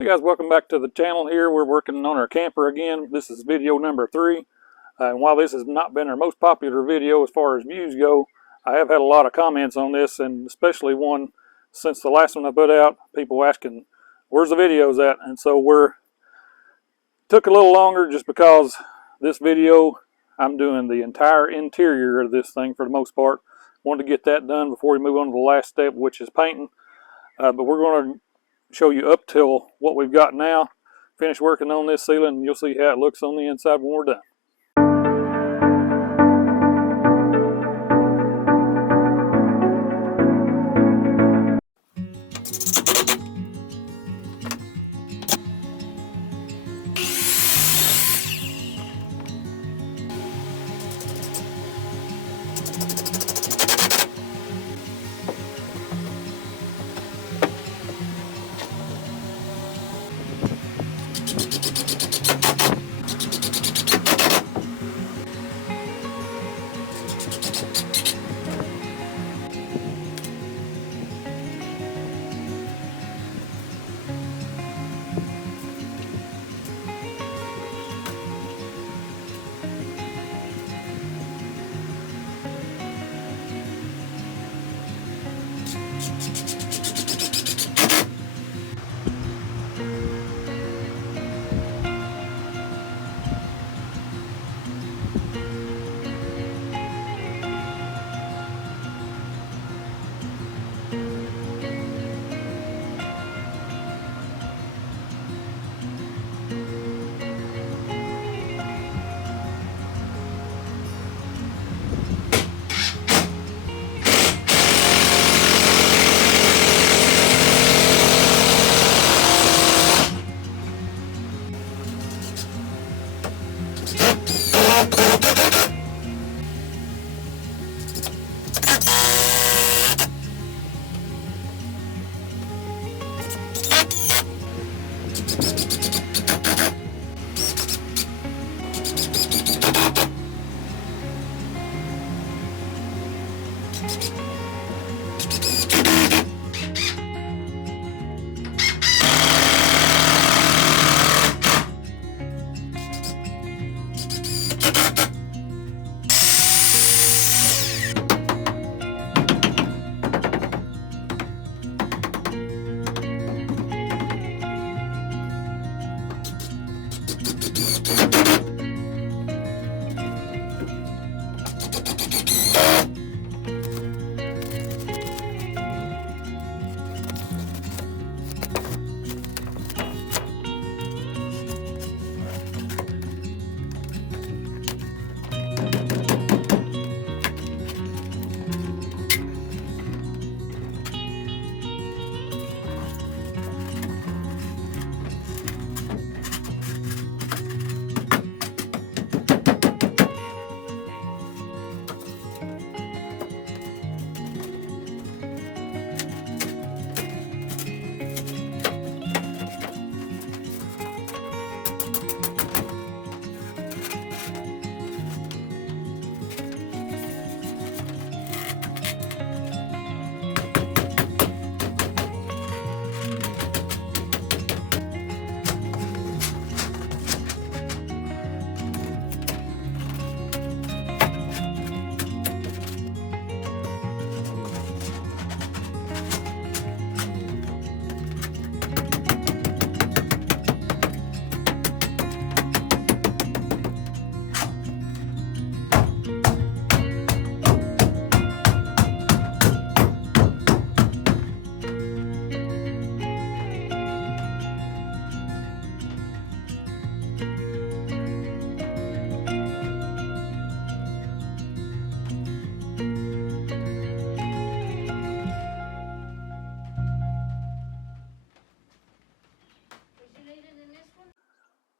Hey guys, welcome back to the channel here. We're working on our camper again. This is video number 3. And while this has not been our most popular video as far as views go, I have had a lot of comments on this, and especially one since the last one I put out, people asking, where's the videos at? And so took a little longer just because this video, I'm doing the entire interior of this thing for the most part. Wanted to get that done before we move on to the last step, which is painting. But we're going to show you up till what we've got now. Finish working on this ceiling and you'll see how it looks on the inside when we're done.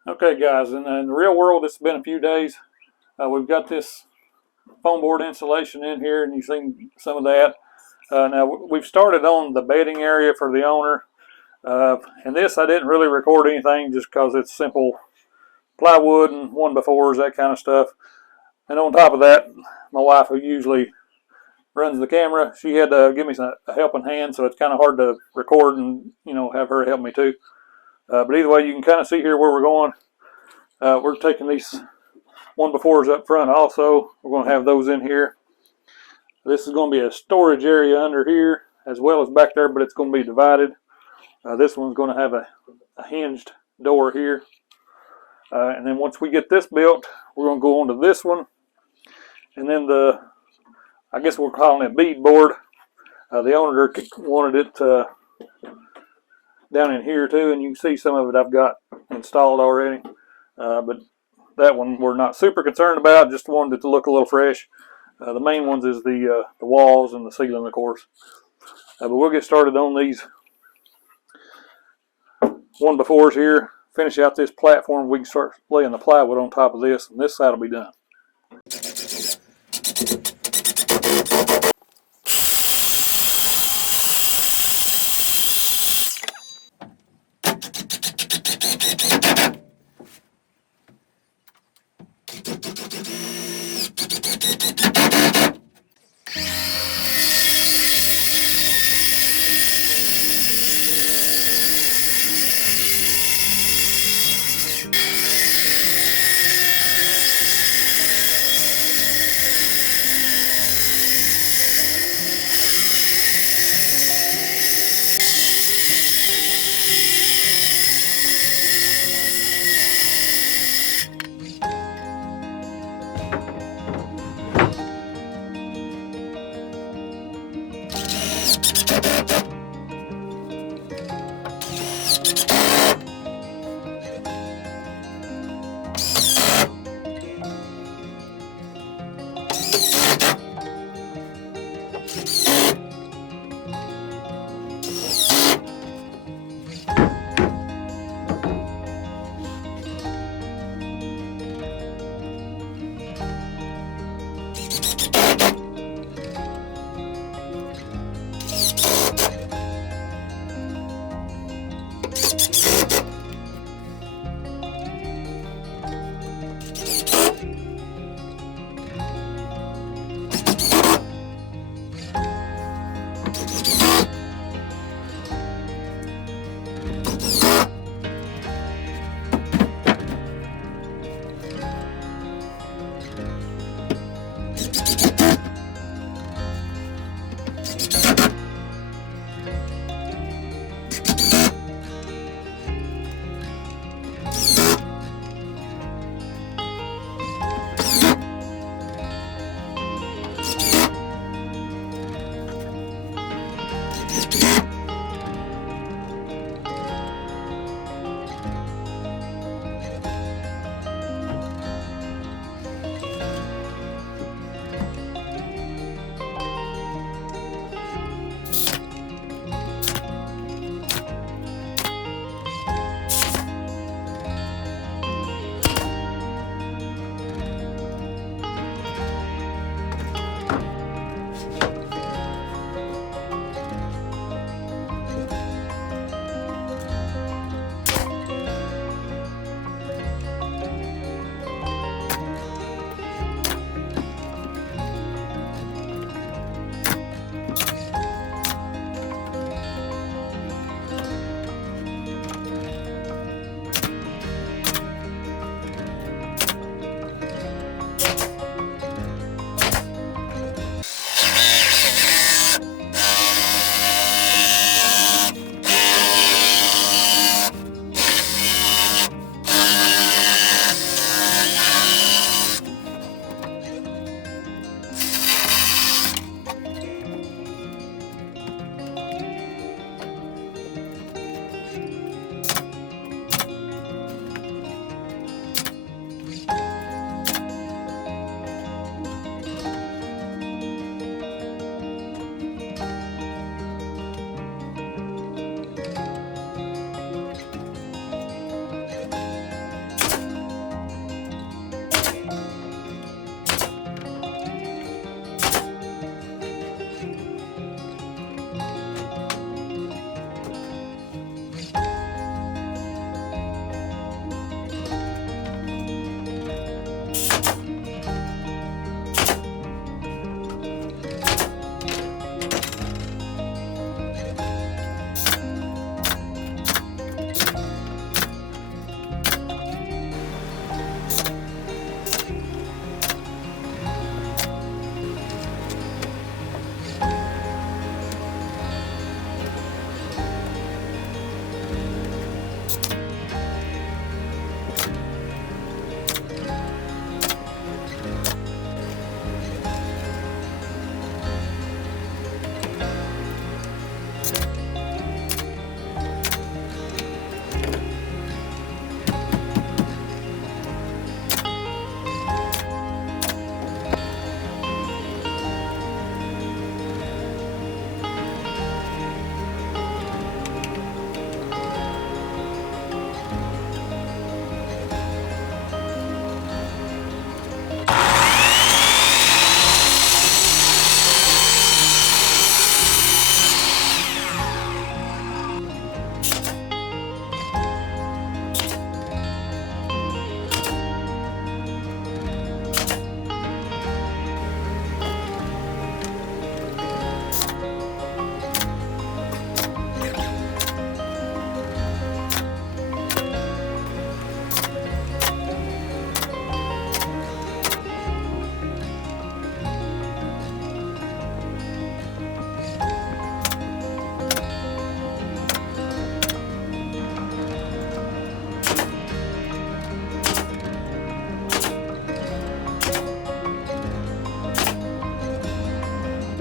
Okay guys, in the real world it's been a few days. We've got this foam board insulation in here and you've seen some of that. Now we've started on the bedding area for the owner. And this I didn't really record anything just because it's simple plywood and 1x4s, that kind of stuff. And on top of that, my wife, who usually runs the camera, she had to give me a helping hand, so it's kind of hard to record and have her help me too. But either way, you can kind of see here where we're going. We're taking these 1x4s up front also. We're going to have those in here. This is going to be a storage area under here as well as back there, but it's going to be divided. This one's going to have a hinged door here. And then once we get this built, we're going to go on to this one. And then I guess we're calling it bead board. The owner wanted it down in here too, and you can see some of it I've got installed already. But that one we're not super concerned about, just wanted it to look a little fresh. The main ones is the walls and the ceiling, of course. But we'll get started on these 1x4s here. Finish out this platform. We can start laying the plywood on top of this, and this side will be done.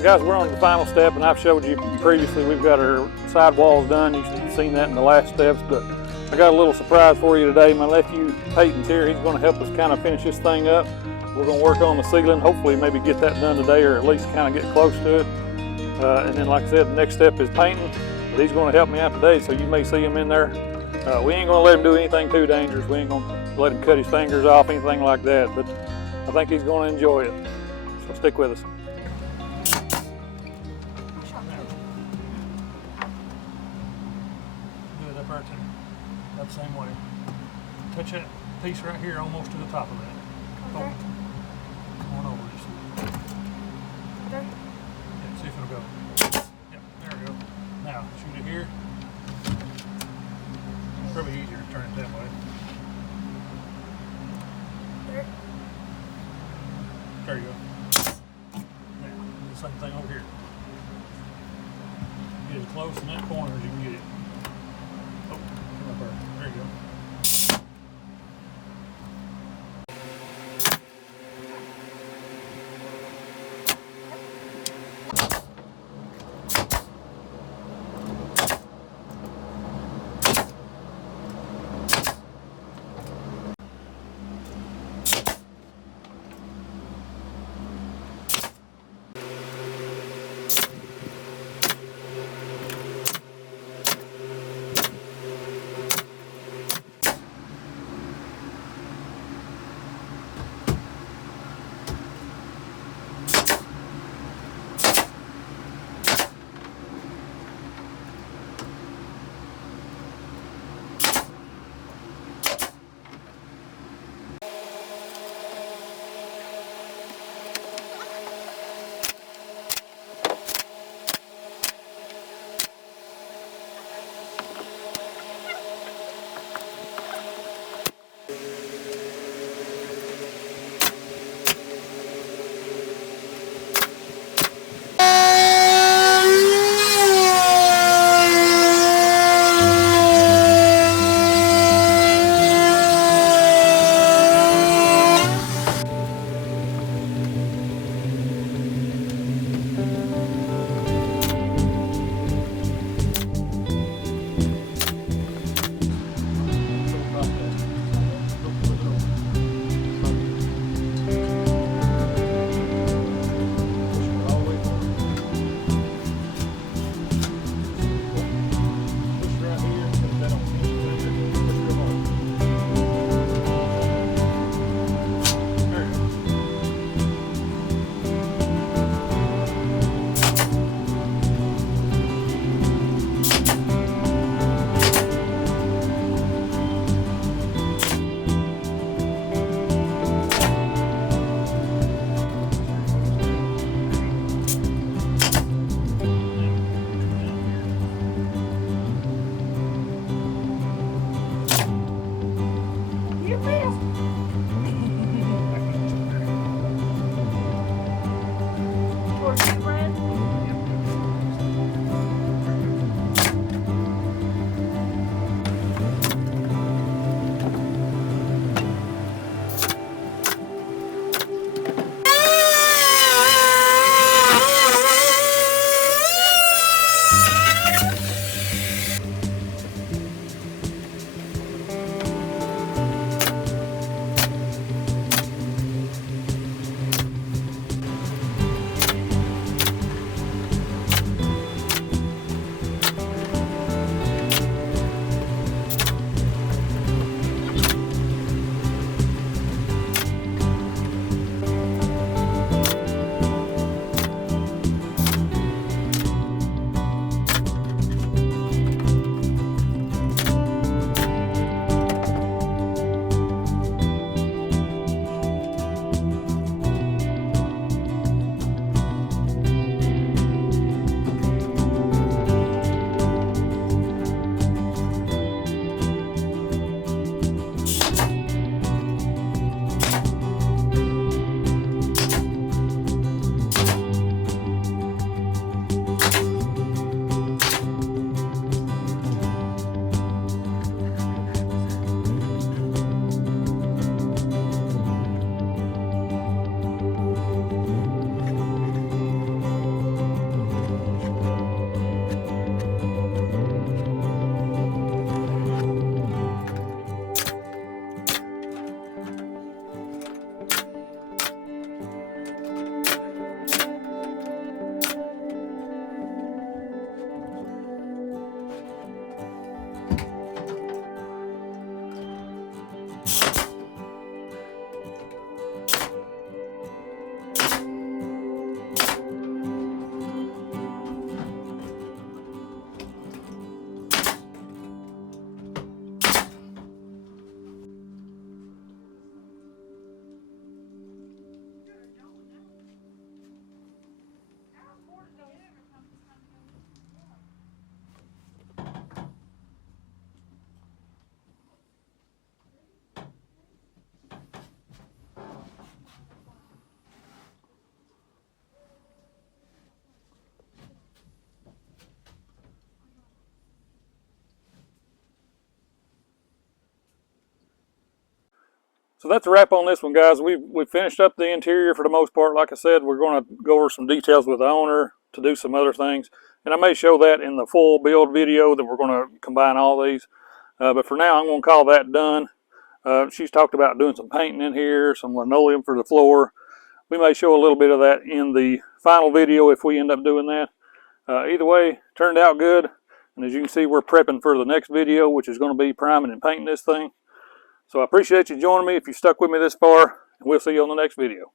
Guys, we're on the final step, and I've showed you previously we've got our side walls done. You've seen that in the last steps, but I got a little surprise for you today. My nephew Peyton's here. He's going to help us kind of finish this thing up. We're going to work on the ceiling, hopefully maybe get that done today, or at least kind of get close to it. And then, like I said, the next step is painting. But he's going to help me out today, so you may see him in there. We ain't going to let him do anything too dangerous. We ain't going to let him cut his fingers off, anything like that. But I think he's going to enjoy it. So stick with us. That same way. Touch that piece right here almost to the top of that. Okay. Come on over just. Okay. Yeah, see if it'll go. Yep, there we go. Now shoot it here. It's probably easier to turn it that way. There you go. Now do the same thing over here. Get as close in that corner as you can get it. There you go. So that's a wrap on this one, guys. We've finished up the interior for the most part. Like I said, we're going to go over some details with the owner to do some other things. And I may show that in the full build video that we're going to combine all these. But for now, I'm going to call that done. She's talked about doing some painting in here, some linoleum for the floor. We may show a little bit of that in the final video if we end up doing that. Either way, turned out good. And as you can see, we're prepping for the next video, which is going to be priming and painting this thing. So I appreciate you joining me if you stuck with me this far, and we'll see you on the next video.